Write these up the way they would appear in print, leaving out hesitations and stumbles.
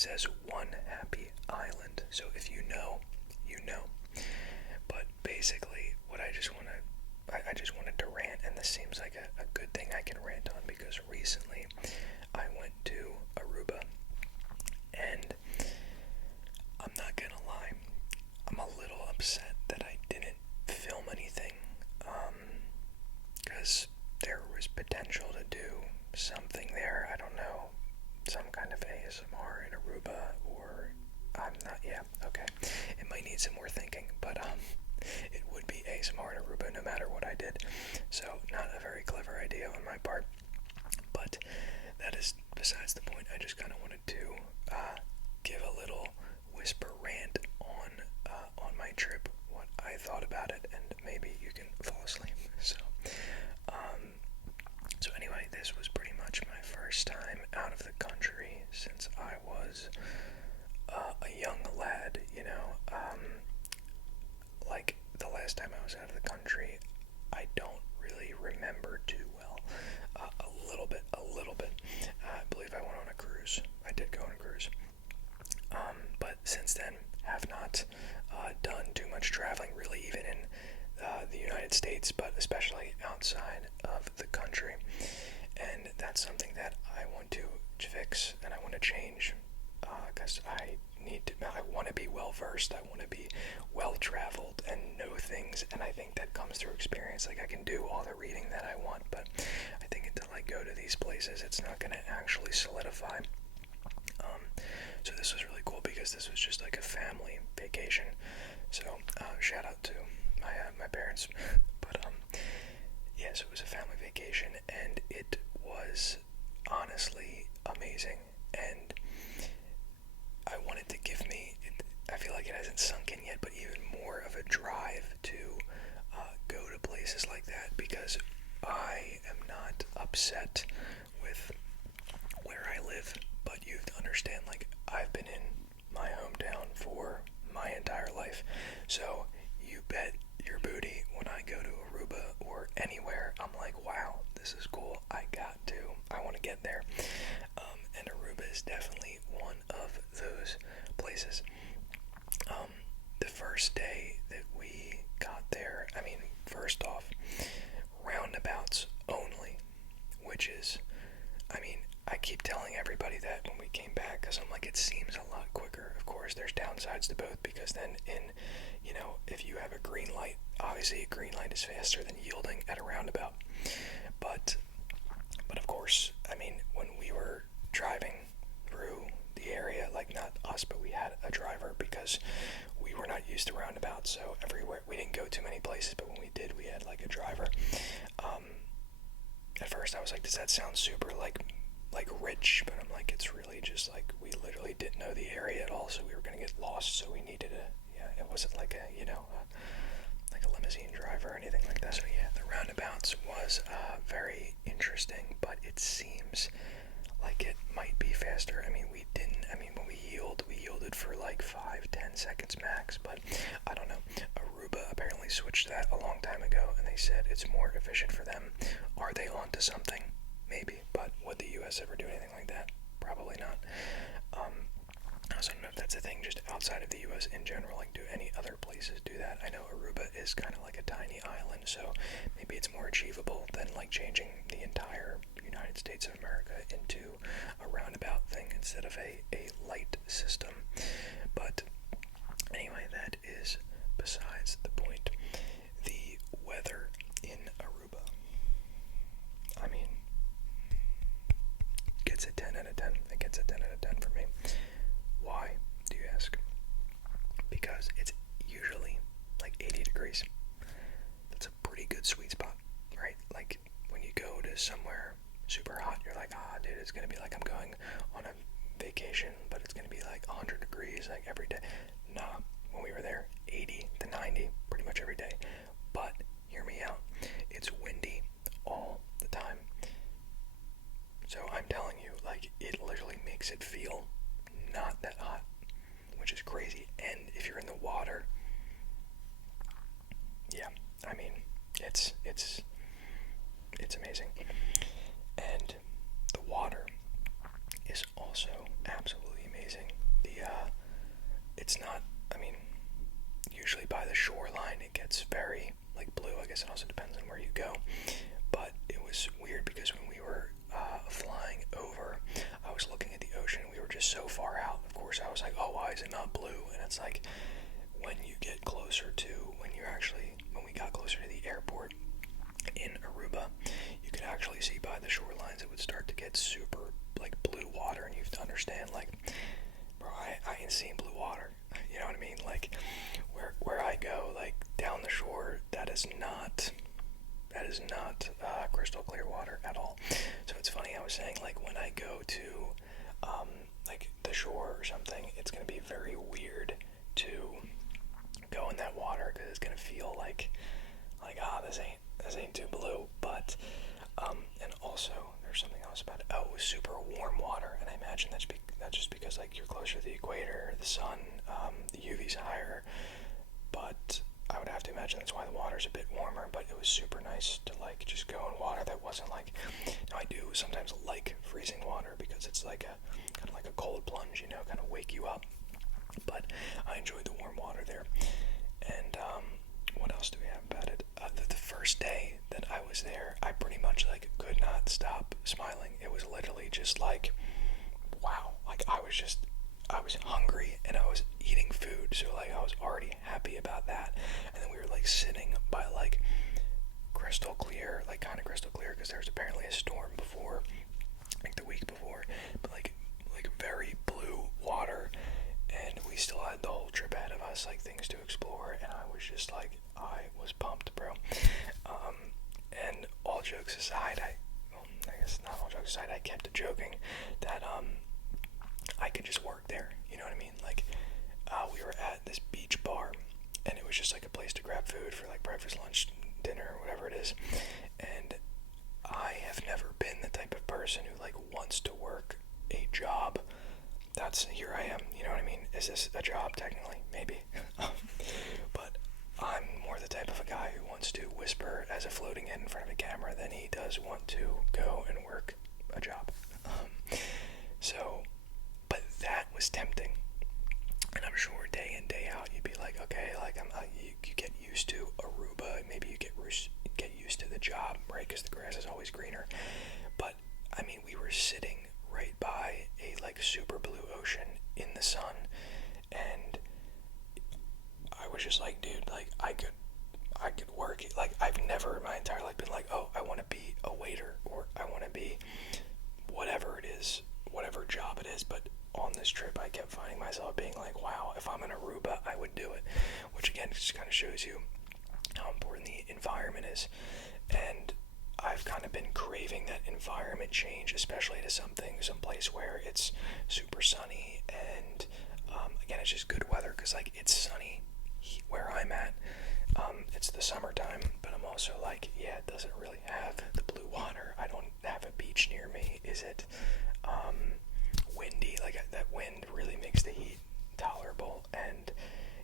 says One Happy Island. So if you know, you know. But basically, what I just wanted to rant, and this seems like a good thing I can rant on, because recently I went to Aruba, and I'm not gonna lie, I'm a little upset that I didn't film anything, because there was potential to do something there. I don't know, some kind of ASMR in Aruba, or I'm not, yeah, okay. It might need some more thinking, but it would be ASMR in Aruba no matter what I did. So not a very clever idea on my part, but that is besides the point. I just kind of wanted to give a little whisper rant on my trip, what I thought about it, and maybe you can fall asleep. So anyway, this was pretty much my first time out of the country since I was a young lad, you know. Like, the last time I was out of the country, I don't really remember too well. A little bit. I believe I went on a cruise. I did go on a cruise. But since then, have not done too much traveling, really, even in the United States, but especially outside of the country. And that's something that I want to fix, and I want to change, because I want to be well versed, I want to be well traveled and know things, and I think that comes through experience. Like, I can do all the reading that I want, but I think until I go to these places, it's not going to actually solidify. So this was really cool, because this was just like a family vacation. So shout out to my parents, but yes, it was a family vacation, and it was honestly amazing. And I wanted to give me, I feel like it hasn't sunk in yet, but even more of a drive to go to places like that, because I am not upset with where I live, but you have to understand, like, I've been in my hometown for my entire life, so you bet your booty when I go to Aruba or anywhere, I'm like, wow, this is cool, I want to get there. And Aruba is definitely one of those places. The first day that we got there, I mean, first off, roundabouts only, which is, I mean, I keep telling everybody that when we came back, because I'm like, it seems a lot quicker. Of course, there's downsides to both, because then if you have a green light, obviously a green light is faster than yielding at a roundabout. But of course, I mean, when we were driving through the area, like, not us, but we had a driver, because we were not used to roundabouts, so everywhere, we didn't go too many places, but when we did, we had like a driver. At first I was like, does that sound super like rich? But I'm like, it's really just like, we literally didn't know the area at all, so we were gonna get lost, so we needed it wasn't like like a limousine driver or anything like that. So yeah, the roundabouts was very interesting, but it seems like it might be faster. I mean, when we yielded for like 5-10 seconds max, but I don't know. Aruba apparently switched that a long time ago, and they said it's more efficient for them. Are they onto something? Maybe, but would the US ever do anything like that? Probably not. I also don't know if that's a thing just outside of the US in general. Like, do any other places do that? I know Aruba is kind of like a tiny island, so maybe it's more achievable than like changing the entire United States of America into a roundabout thing instead of a light system. But anyway, that is besides the point. The weather in Aruba, I mean, gets a 10 out of 10. It gets a 10 out of 10 for me. Why, do you ask? Because it's usually like 80 degrees. That's a pretty good sweet spot, right? Like, when you go to somewhere super hot, you're like, dude, it's gonna be like I'm going on a vacation, but it's gonna be like 100 degrees like every day. Nah, when we were there, 80 to 90 pretty much every day. But hear me out, it's windy all the time. So I'm telling you, like, it literally makes it feel not that hot, which is crazy. And if you're in the water, yeah, I mean, it's amazing. And the water is also absolutely amazing. understand, like, bro, I ain't seen blue water. You know what I mean? Like, where I go, like, down the shore, that is not crystal clear water at all. So it's funny, I was saying, like, when I go to, like, the shore or something, it's gonna be very weird to go in that water, because it's gonna feel like, this ain't too blue. But, and also, there's something else about it. Oh, it was super warm water, and I imagine that's just because, like, you're closer to the equator, the sun, the UV's higher, but I would have to imagine that's why the water's a bit warmer. But it was super nice to, like, just go in water that wasn't like, now I do sometimes like freezing water, because it's like kind of like a cold plunge, kind of wake you up. But I enjoyed the warm water there. And what else do we have about it? The first day that I was there, I pretty much, like, could not stop smiling. It was literally just like, wow. Like, I was hungry and I was eating food, so, like, I was already happy about that. And then we were, like, sitting by, like, crystal clear, like, kind of crystal clear, because there was apparently a storm before, like, the week before, but like very blue water. And we still had the whole trip ahead of us, like, things to explore, and I was just like, I was pumped, bro. And all jokes aside, I guess not all jokes aside, I kept joking that I could just work there, you know what I mean? Like, we were at this beach bar, and it was just like a place to grab food for, like, breakfast, lunch, dinner, whatever it is. And I have never been the type of person who, like, wants to work a job. Here I am, you know what I mean? Is this a job? Technically, maybe. But I'm more the type of a guy who wants to whisper as a floating head in front of a camera than he does want to go and work a job. But that was tempting. And I'm sure day in, day out, you'd be like, okay, like, you get used to Aruba, maybe you get used to the job, right? Because the grass is always greener. But, I mean, we were sitting right by a, like, super blue ocean in the sun, and I was just like, dude, like, I could work. Like, I've never in my entire life been like, oh, I want to be a waiter, or I want to be whatever it is, whatever job it is. But on this trip, I kept finding myself being like, wow, if I'm in Aruba, I would do it. Which, again, just kind of shows you how important the environment is. And I've kind of been craving that environment change, especially to some place where it's super sunny, and again, it's just good weather, because, like, it's sunny where I'm at. It's the summertime, but I'm also like, yeah, it doesn't really have the blue water. I don't have a beach near me. Is it windy? Like, that wind really makes the heat tolerable. And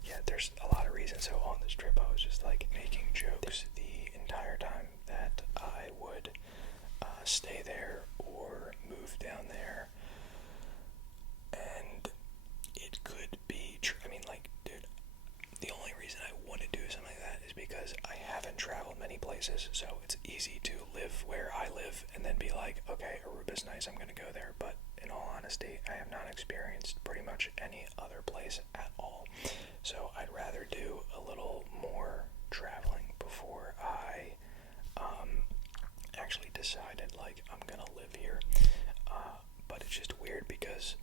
yeah, there's a lot of reasons. So on this trip, I was just, like, making jokes the entire time that I would stay there or move down there. And it could be true. I mean, like, dude, the only reason I want to do something like that is because I haven't traveled many places, so it's easy to live where I live and then be like, okay, Aruba's nice, I'm gonna go there. But in all honesty, I have not experienced pretty much any other place at all. So I'd rather do a little more traveling before I actually decided, like, I'm gonna live here. But it's just weird because,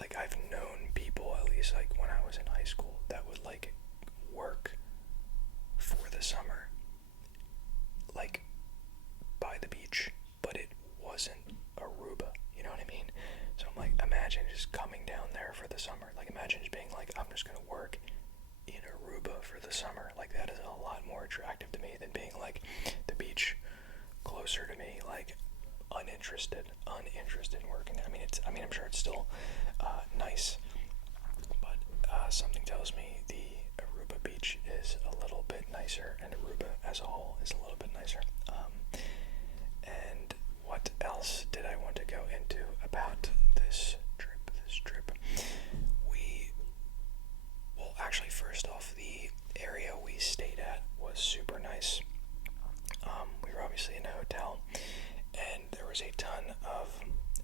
like, I've known people, at least, like, when I was in high school, that would, like, work for the summer, like, by the beach, but it wasn't Aruba, you know what I mean? So I'm like, imagine just coming down there for the summer. Like, imagine just being like, I'm just gonna work in Aruba for the summer. Like, that is a lot more attractive to me than being, like, the beach closer to me, like, uninterested in working there. I mean, I'm sure it's still nice, but something tells me the Aruba beach is a little bit nicer, and Aruba as a whole is a little bit nicer. And what else did I want to go into about this trip? Actually, first off, the area we stayed at was super nice. We were obviously in a hotel, and there was a ton of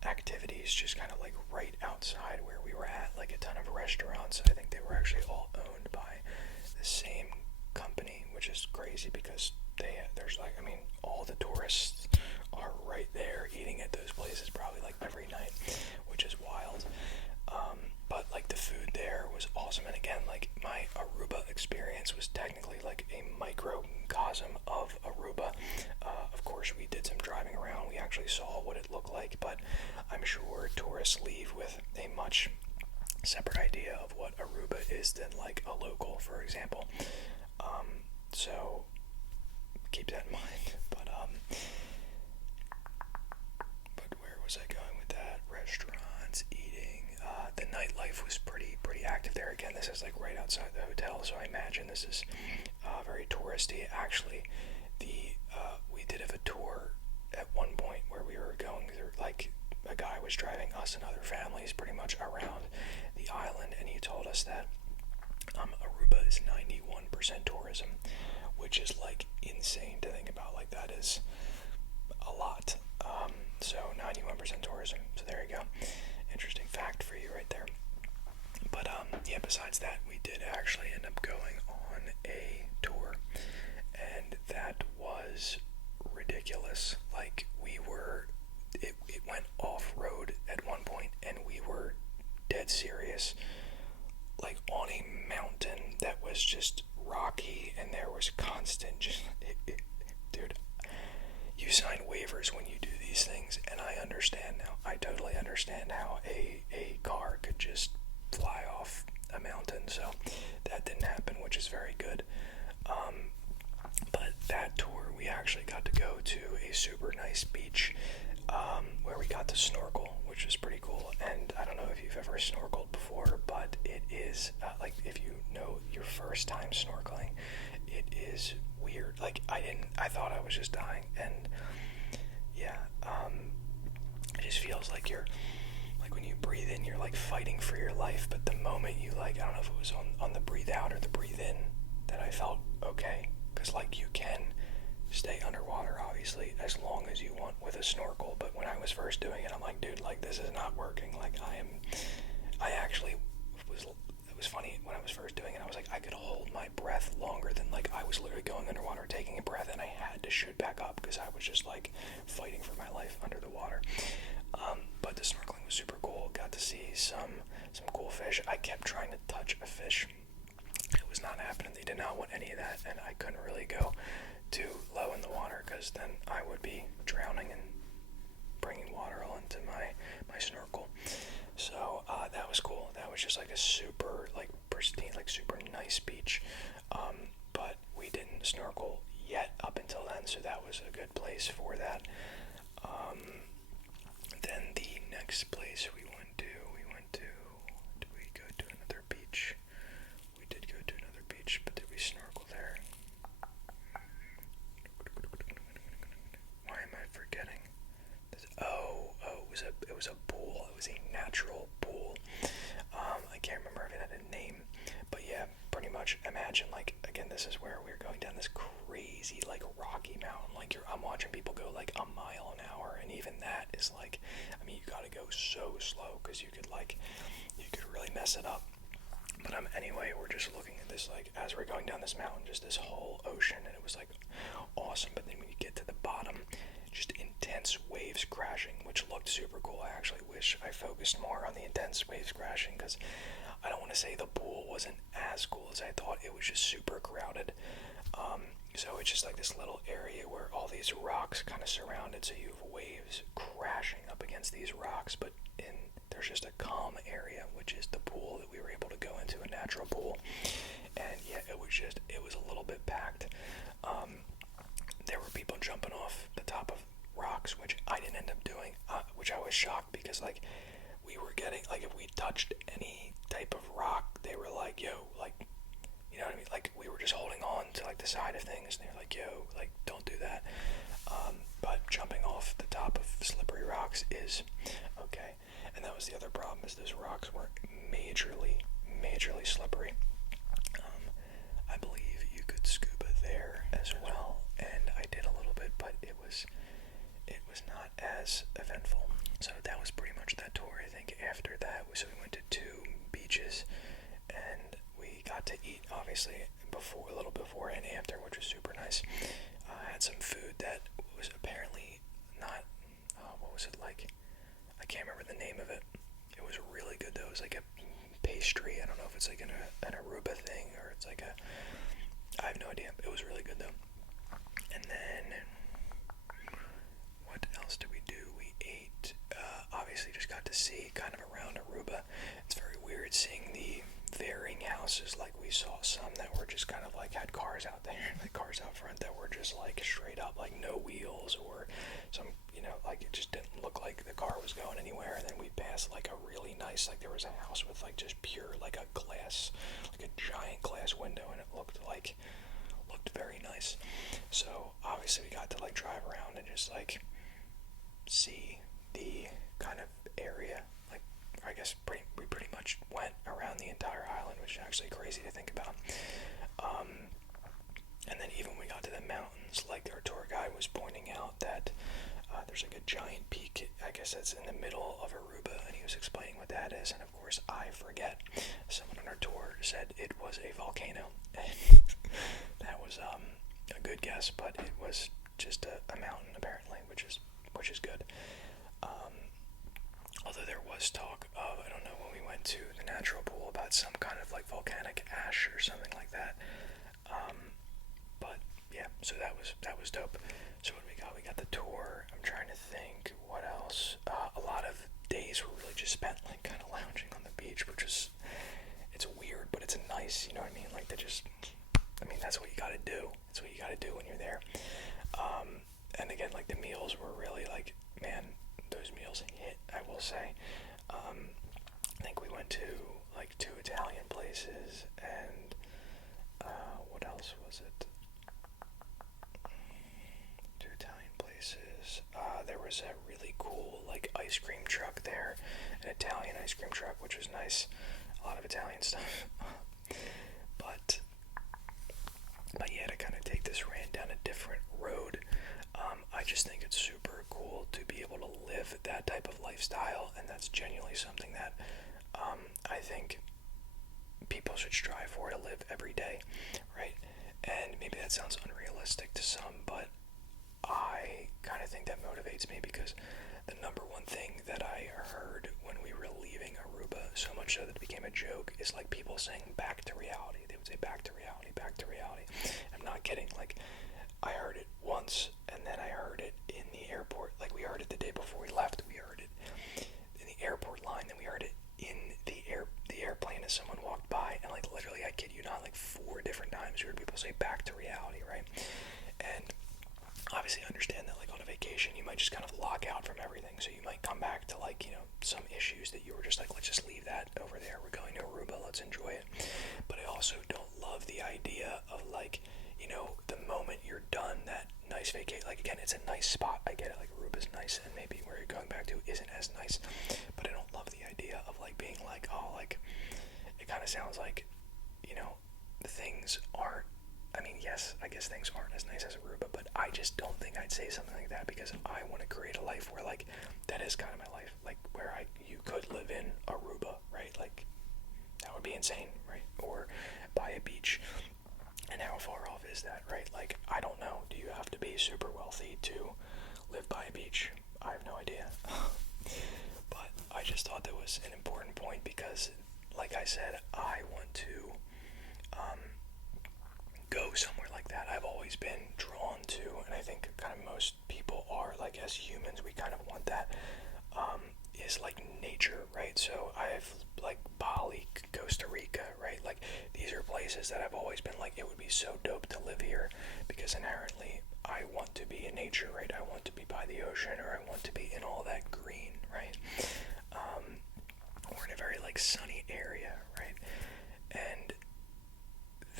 activities just kind of, like, right outside where we were at, like a ton of restaurants. I think they were actually all owned by the same company, which is crazy because there's, like, I mean, all the tourists are right there eating at those places probably, like, every night, like, but I'm sure tourists leave with a much separate idea of what Aruba is than like a local, for example. So keep that in mind. But where was I going with that? Restaurants, eating. The nightlife was pretty active there. Again, this is like right outside the hotel, so I imagine this is very touristy. Actually, we did have a tour at one point where we were going through, like, a guy was driving us and other families pretty much around the island, and he told us that Aruba is 91% tourism, which is like insane to think about. Like, that is a lot. So 91% tourism. So there you go. Interesting fact for you right there. But yeah, besides that, we did actually end up going on a tour, and that was ridiculous. Like, it went off-road at one point, and we were dead serious, like on a mountain that was just rocky, and there was constant dude, you sign waivers when you do these things, and I understand now. I totally understand how a car could just fly off a mountain, so that didn't happen, which is very good. But that tour, we actually got to go to a super nice beach, where we got to snorkel, which is pretty cool. And I don't know if you've ever snorkeled before, but it is, like, if you know your first time snorkeling, it is weird. Like, I thought I was just dying, and yeah, it just feels like like when you breathe in, you're like fighting for your life, but the moment you, like, I don't know if it was on the breathe out or the breathe in that I felt okay, because like you can stay underwater obviously as long as you want with a snorkel, but when I was first doing it, I'm like, dude, like, this is not working. Like, I actually it was funny when I was first doing it, I was like, I could hold my breath longer than, like, I was literally going underwater taking a breath, and I had to shoot back up because I was just like fighting for my life under the water. But the snorkeling was super cool. Got to see some cool fish. I kept trying to touch a fish. It was not happening. They did not want any of that, and I couldn't really go too low in the water because then I would be drowning and bringing water onto my snorkel. So that was cool. That was just like a super, like, pristine, like, super nice beach. But we didn't snorkel yet up until then, so that was a good place for that. Then the next place we went to, did we go to another beach? We did go to another beach, but did we snorkel there? Why am I forgetting? It was a pool. It was a natural pool. I can't remember if it had a name, but yeah, pretty much imagine, like, again, this is where we're going down this crazy, like, rocky mountain. Like, I'm watching people go like a mile an hour, and even that is like, I mean, you gotta go so slow because you could really mess it up. But anyway, we're just looking at this, like, as we're going down this mountain, just this whole ocean, and it was like awesome. But then when you get to the bottom, just intense waves crashing, which looked super cool. I actually wish I focused more on the intense waves crashing, because I don't want to say the pool wasn't as cool as I thought. It was just super crowded. So it's just like this little area where all these rocks kind of surround it, so you have waves crashing up against these rocks, but there's just a calm area, which is the pool that we were able to go into, a natural pool. And yeah, it was a little bit packed. There were people jumping off the top of rocks, which I didn't end up doing, which I was shocked, because, like, we were getting, like, if we touched any type of rock, they were like, yo, like, you know what I mean? Like, we were just holding on to, like, the side of things, and they're like, yo, like, don't do that. But jumping off the top of slippery rocks is okay. And that was the other problem, is those rocks were majorly slippery. I believe you could scuba there as well, and I did a little bit, but it was not as eventful. So that was pretty much that tour. I think after that, so we went to 2 beaches, and we got to eat, obviously, a little before and after, which was super nice. I had some food that was apparently not, what was it like? I can't remember the name of it. It was really good though. It was like a pastry. I don't know if it's like an Aruba thing, or it's like I have no idea. It was really good though. And then, what else did we do? We ate, houses, like we saw some that were just kind of like had cars out there, like cars out front that were just like straight up like no wheels, or some, like it just didn't look like the car was going anywhere. And then we passed like a really nice, like there was a house with like just pure like a glass, like a giant glass window, and it looked very nice. So obviously we got to like drive around and just like see the kind of area. Like I guess we pretty much went around the entire island, which is actually crazy to think about. And then even when we got to the mountains, like our tour guide was pointing out that there's like a giant peak, I guess that's in the middle of Aruba, and he was explaining what that is, and of course I forget. Someone on our tour said it was a volcano, and that was a good guess, but it was just a mountain apparently, which is good. Although there was talk of, I don't know, when we went to the natural pool, about some kind of like volcanic ash or something like that. But yeah, so that was dope. So what do we got? We got the tour. I'm trying to think what else. A lot of days were really just spent like kind of lounging on the beach, which is, it's weird, but it's nice, you know what I mean? Like that's what you gotta do. That's what you gotta do when you're there. And again, like the meals were really like, man, those meals hit, I will say. I think we went to like 2 Italian places, and what else was it? 2 Italian places. There was a really cool like ice cream truck there, an Italian ice cream truck, which was nice. A lot of Italian stuff. But yeah, to kind of take this rant down a different road, I just think it's super cool to be able to live that type of lifestyle, and that's genuinely something that I think people should strive for, to live every day, right? And maybe that sounds unrealistic to some, but I kind of think that motivates me, because the number one thing that I heard when we were leaving Aruba, so much so that it became a joke, is like people saying back to reality. They would say back to reality, back to reality. I'm not kidding. Like, I heard it once, and then I heard it in the airport. Like, we heard it the day before we left. We heard it in the airport line, then we heard it in the airplane as someone walked by, and like literally, I kid you not, like 4 different times you heard people say back to reality, right? And obviously I understand that like on a vacation you might just kind of lock out from everything, so you might come back to like, some issues that you were just like, let's just leave that over there, we're going to Aruba, let's enjoy it. But I also don't love the idea of like, the moment you're done that nice vacation, like again, it's a nice spot, I get it, like Aruba's nice, and maybe where you're going back to isn't as nice, but I don't love the idea of like being like, oh, like it kind of sounds like, things aren't, I mean, yes, I guess things aren't as nice as Aruba, but I just don't think I'd say something like that, because I want to create a life where like that is kind of my life, like where you could live in Aruba, right? Like that would be insane, right? Or by a beach. And how far off is that, right? Like, I don't know. Do you have to be super wealthy to live by a beach? I have no idea. But I just thought that was an important point, because, like I said, I want to go somewhere like that. I've always been drawn to, and I think kind of most people are, like as humans, we kind of want that, is like nature, right? So I've like Bali, Costa Rica, right? Like these are places that I've always been like, it would be so dope to live here, because inherently I want to be in nature, right? I want to be by the ocean, or I want to be in all that green, right? Or in a very like sunny area, right? And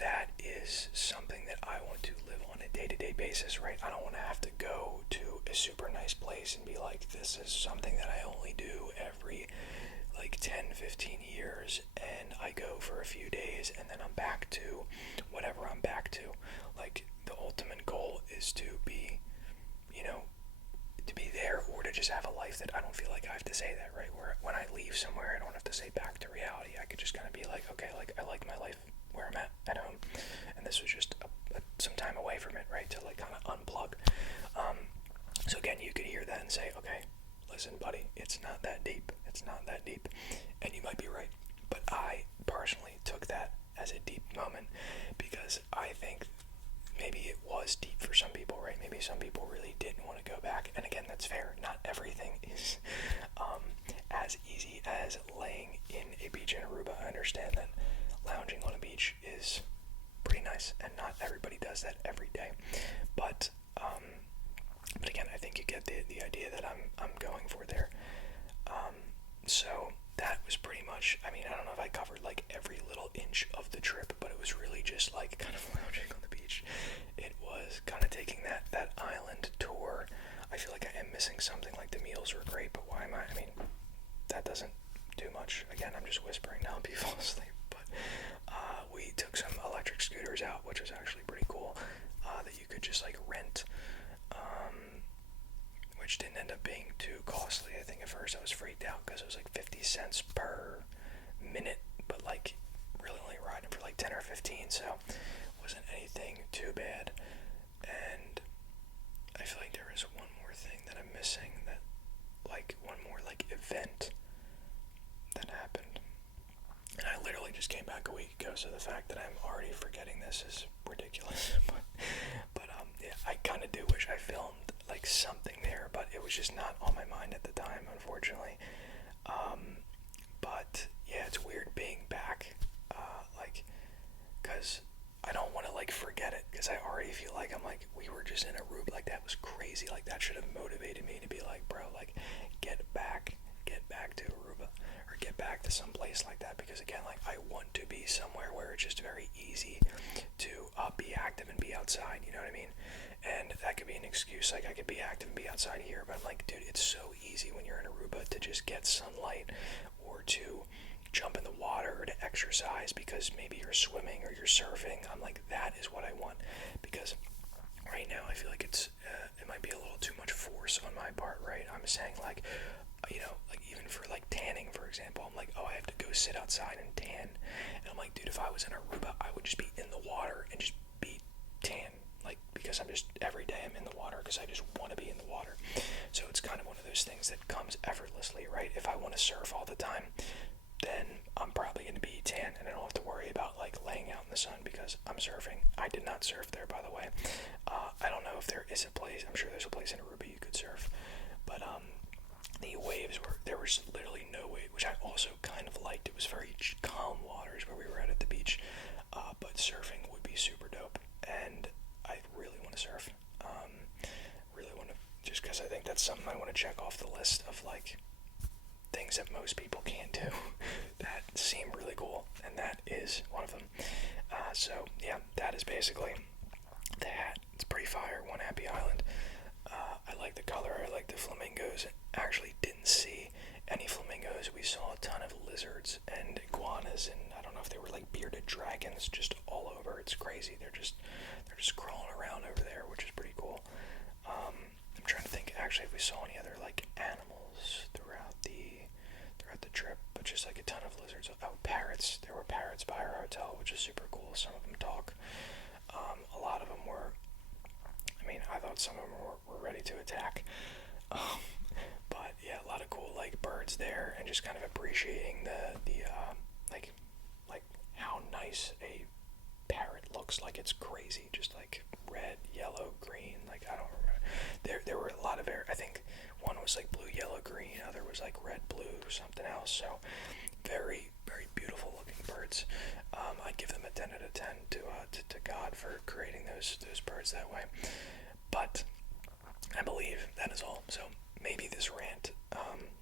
that is something that I want to live on a day-to-day basis, right? I don't want to have to go to a super nice place and be like, this is something that I only do every like 10, 15 years, and I go for a few days and then I'm back to whatever I'm back to. Like, the ultimate goal is to be, to be there, or to just have a life that I don't feel like I have to say that, right? Where when I leave somewhere, I don't have to say back to reality. I could just kind of be like, okay, like I like my life where I'm at home, and this was just some time away from it, right? To like kind of unplug. So again, you could hear that and say, okay, listen, buddy, it's not that deep. It's not that deep, and you might be right. But I personally took that as a deep moment, because I think maybe it was deep for some people, right? Maybe some people really didn't want to go back, and again, that's fair. Not everything is as easy as laying in a beach in Aruba. I understand that lounging on a beach much. Again, I'm just whispering to help you fall asleep. But we took some electric scooters out, which was actually pretty cool, that you could just like rent, which didn't end up being too costly. I think at first I was freaked out because it was like 50 cents per minute, but like really only riding for like 10 or 15, so it wasn't anything too bad. And I feel like there is one more thing that I'm missing, that like one more like event that happened. And I literally just came back a week ago, so the fact that I'm already forgetting this is ridiculous. but yeah, I kind of do wish I filmed like something there, but it was just not on my mind at the time, unfortunately. But yeah, it's weird being back, like, cause I don't want to like forget it, because I already feel like I'm like, we were just in Aruba, like that was crazy, like that should have motivated me to be like, bro, like get back to Aruba, or get back to some place like that, because again, like I want to be somewhere where it's just very easy to be active and be outside, you know what I mean? And that could be an excuse, like I could be active and be outside here, but I'm like, dude, it's so easy when you're in Aruba to just get sunlight, or to jump in the water, or to exercise because maybe you're swimming or you're surfing. I'm like, that is what I want, because right now I feel like it might be a little too much force on my part, right? I'm saying like, you know, like even for like tanning, for example, I'm like, oh, I have to go sit outside and tan, and I'm like, dude, if I was in Aruba, I would just be in the water and just be tan, like, because I'm just, every day I'm in the water because I just want to be in the water. So it's kind of one of those things that comes effortlessly, right? If I want to surf all the time, then I'm probably going to be tan, and I don't have to worry about like laying out in the sun because I'm surfing. I did not surf there, by the way. I don't know if there is a place, I'm sure there's a place in Aruba you could surf, but the waves there was literally no wave, which I also kind of liked. It was very calm waters where we were at the beach, but surfing would be super dope, and I really want to surf. Really want to, just because I think that's something I want to check off the list of like things that most people can't do that seem really cool, and that is one of them. So yeah, that is basically the hat. It's pretty fire. One Happy Island. I like the color. I like the flamingos. Actually didn't see any flamingos. We saw a ton of lizards and iguanas, and I don't know if they were like bearded dragons just all over. It's crazy. They're just crawling around over there, which is pretty cool. I'm trying to think actually if we saw any other like animals throughout the trip, but just like a ton of lizards. Oh, parrots. There were parrots by our hotel, which is super cool. Some of them talk. A lot of them were, I mean, I thought some of them were ready to attack. But yeah, a lot of cool like birds there, and just kind of appreciating the like how nice a parrot looks. Like it's crazy, just like red, yellow, green. Like I don't remember. There were a lot of I think one was like blue, yellow, green. Other was like red, blue, something else. So very, very beautiful looking birds. I'd give them a 10 out of 10 to God for creating those birds that way. But I believe that is all. So maybe this rant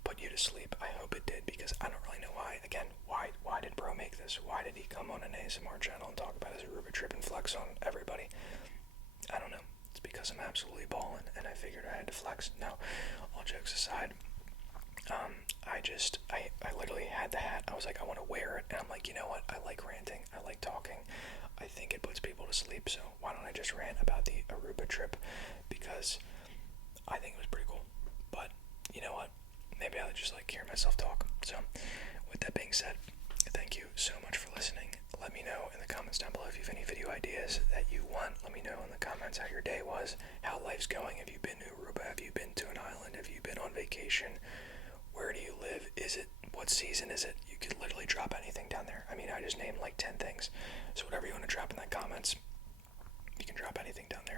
put you to sleep. I hope it did, because I don't really know why. Again, why did bro make this? Why did he come on an ASMR channel and talk about his Aruba trip and flex on everybody? I don't know. It's because I'm absolutely balling, and I figured I had to flex. Now, all jokes aside, I literally had the hat. I was like, I want to wear it, and I'm like, you know what? I like ranting. I like talking. I think it puts people to sleep, so why don't I just rant about the Aruba trip, because I think it was pretty cool. But you know what? Maybe I'll just like hear myself talk. So with that being said, thank you so much for listening. Let me know in the comments down below if you have any video ideas that you want. Let me know in the comments how your day was, how life's going. Have you been to Aruba? Have you been to an island? Have you been on vacation? Where do you live? What season is it? You could literally drop anything down there. I mean, I just named like 10 things. So whatever you want to drop in the comments, you can drop anything down there.